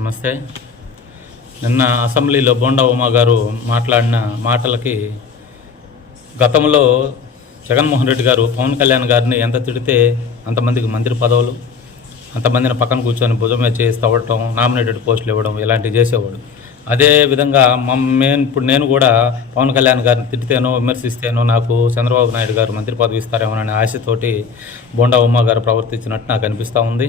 నమస్తే. నిన్న అసెంబ్లీలో బోండా ఉమా గారు మాట్లాడిన మాటలకి గతంలో జగన్మోహన్ రెడ్డి గారు పవన్ కళ్యాణ్ గారిని ఎంత తిడితే అంతమందికి మంత్రి పదవులు, అంతమందిని పక్కన కూర్చొని భుజం మీద చేసి తవ్వటం, నామినేటెడ్ పోస్టులు ఇవ్వడం ఇలాంటివి చేసేవాడు. అదే విధంగా ఇప్పుడు నేను కూడా పవన్ కళ్యాణ్ గారిని తిడితేనో విమర్శిస్తేనో నాకు చంద్రబాబు నాయుడు గారు మంత్రి పదవి ఇస్తారేమోననే ఆశతోటి బోండా ఉమా గారు ప్రవర్తించినట్టు నాకు అనిపిస్తూ ఉంది.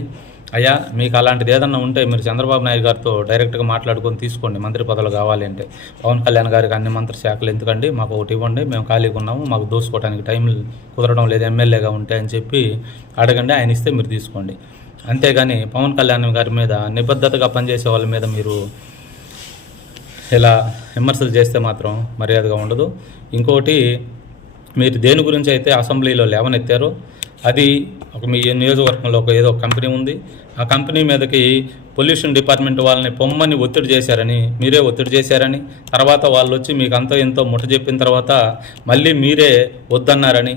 అయ్యా, మీకు అలాంటిది ఏదన్నా ఉంటే మీరు చంద్రబాబు నాయుడు గారితో డైరెక్ట్గా మాట్లాడుకొని తీసుకోండి. మంత్రి పదవులు కావాలి అంటే పవన్ కళ్యాణ్ గారికి అన్ని మంత్రి శాఖలు ఎందుకండి, మాకు ఒకటి ఇవ్వండి, మేము ఖాళీగా ఉన్నాము, మాకు దోసుకోవడానికి టైం కుదరడం లేదు ఎమ్మెల్యేగా ఉంటే అని చెప్పి అడగండి, ఆయన ఇస్తే మీరు తీసుకోండి. అంతేగాని పవన్ కళ్యాణ్ గారి మీద నిబద్ధతగా పనిచేసే వాళ్ళ మీద మీరు ఇలా విమర్శలు చేస్తే మాత్రం మర్యాదగా ఉండదు. ఇంకోటి, మీరు దేని గురించి అయితే అసెంబ్లీలో లేవనెత్తారో అది మీ నియోజకవర్గంలో ఏదో కంపెనీ ఉంది. ఆ కంపెనీ మీదకి పొల్యూషన్ డిపార్ట్మెంట్ వాళ్ళని పొమ్మని ఒత్తిడి చేశారని, మీరే ఒత్తిడి చేశారని, తర్వాత వాళ్ళు వచ్చి మీకు అంతో ఎంతో ముట్ట చెప్పిన తర్వాత మళ్ళీ మీరే వద్దన్నారని,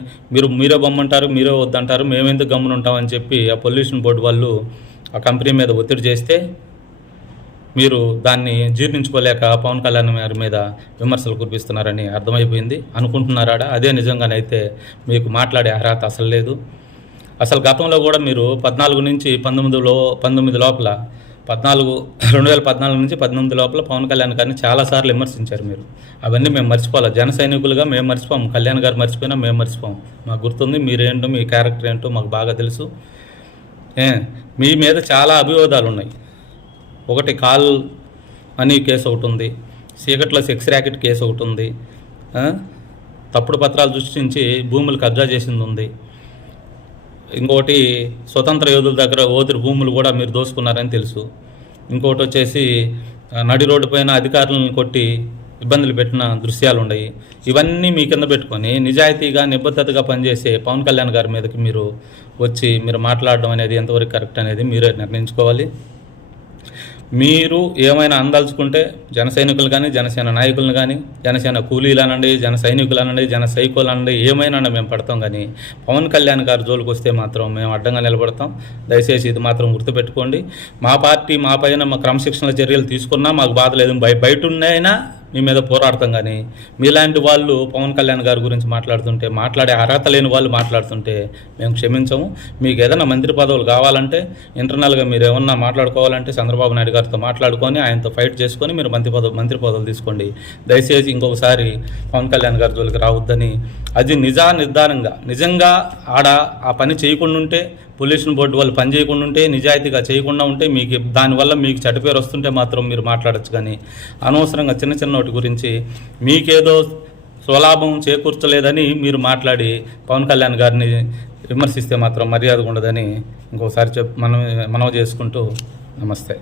మీరే బొమ్మంటారు, మీరే వద్దంటారు, మేమెందుకు గమ్మునుంటామని చెప్పి ఆ పొల్యూషన్ బోర్డు వాళ్ళు ఆ కంపెనీ మీద ఒత్తిడి చేస్తే మీరు దాన్ని జీర్ణించుకోలేక పవన్ కళ్యాణ్ గారి మీద విమర్శలు కురిపిస్తున్నారని అర్థమైపోయింది. అనుకుంటున్నారా? అదే నిజంగానైతే మీకు మాట్లాడే అర్హత అసలు లేదు. అసలు గతంలో కూడా మీరు 14 నుంచి 19 లోపల 2014 నుంచి 18 లోపల పవన్ కళ్యాణ్ గారిని చాలాసార్లు విమర్శించారు మీరు. అవన్నీ మేము మర్చిపోవాలి. జన సైనికులుగా మేము మర్చిపోము, కళ్యాణ్ గారు మర్చిపోయినా మేము మర్చిపోము. మాకు గుర్తుంది మీరేంటో, మీ క్యారెక్టర్ ఏంటో మాకు బాగా తెలుసు. మీ మీద చాలా అభియోగాలు ఉన్నాయి. ఒకటి కాల్ మనీ కేసు ఒకటి ఉంది, చీకట్లో సెక్స్ ర్యాకెట్ కేసు ఒకటి ఉంది, తప్పుడు పత్రాలు సృష్టించి భూములు కబ్జా చేసింది ఉంది, ఇంకోటి స్వతంత్ర యోధుల దగ్గర ఓదిరి భూములు కూడా మీరు దోసుకున్నారని తెలుసు, ఇంకోటి వచ్చేసి నడి రోడ్డు పైన అధికారులను కొట్టి ఇబ్బందులు పెట్టిన దృశ్యాలు ఉన్నాయి. ఇవన్నీ మీ కింద పెట్టుకొని నిజాయితీగా నిబద్ధతగా పనిచేసే పవన్ కళ్యాణ్ గారి మీదకి మీరు వచ్చి మీరు మాట్లాడడం అనేది ఎంతవరకు కరెక్ట్ అనేది మీరే నిర్ణయించుకోవాలి. మీరు ఏమైనా అందలుచుకుంటే జన సైనికులు కానీ, జనసేన నాయకులను కానీ, జనసేన కూలీలు అనండి, జన సైనికులు అనండి, జన సైకోలు అనండి, ఏమైనా మేము పడతాం. కానీ పవన్ కళ్యాణ్ గారి జోలికి వస్తే మాత్రం మేము అడ్డంగా నిలబడతాం. దయచేసి ఇది మాత్రం గుర్తుపెట్టుకోండి. మా పార్టీ మా పైన మా క్రమశిక్షణ చర్యలు తీసుకున్నా మాకు బాధ లేదు, బయట ఉన్నాయినా మీ మీద పోరాడతాం. కానీ మీలాంటి వాళ్ళు పవన్ కళ్యాణ్ గారి గురించి మాట్లాడే అర్హత లేని వాళ్ళు మాట్లాడుతుంటే మేము క్షమించము. మీకు ఏదైనా మంత్రి పదవులు కావాలంటే, ఇంటర్నల్గా మీరు ఏమన్నా మాట్లాడుకోవాలంటే చంద్రబాబు నాయుడు గారితో మాట్లాడుకొని ఆయనతో ఫైట్ చేసుకొని మీరు మంత్రి పదవులు తీసుకోండి. దయచేసి ఇంకొకసారి పవన్ కళ్యాణ్ గారి జోలికి రావద్దని, అది నిర్ధారంగా నిజంగా ఆ పని చేయకుండా ఉంటే, పొల్యూషన్ బోర్డు వాళ్ళు పని చేయకుండా ఉంటే, నిజాయితీగా చేయకుండా ఉంటే, దానివల్ల మీకు చెడ్డ పేరు వస్తుంటే మాత్రం మీరు మాట్లాడచ్చు. కానీ అనవసరంగా చిన్న వాటి గురించి మీకేదో స్వలాభం చేకూర్చలేదని మీరు మాట్లాడి పవన్ కళ్యాణ్ గారిని విమర్శిస్తే మాత్రం మర్యాదగా ఉండదని ఇంకోసారి మనవి చేసుకుంటూ నమస్తే.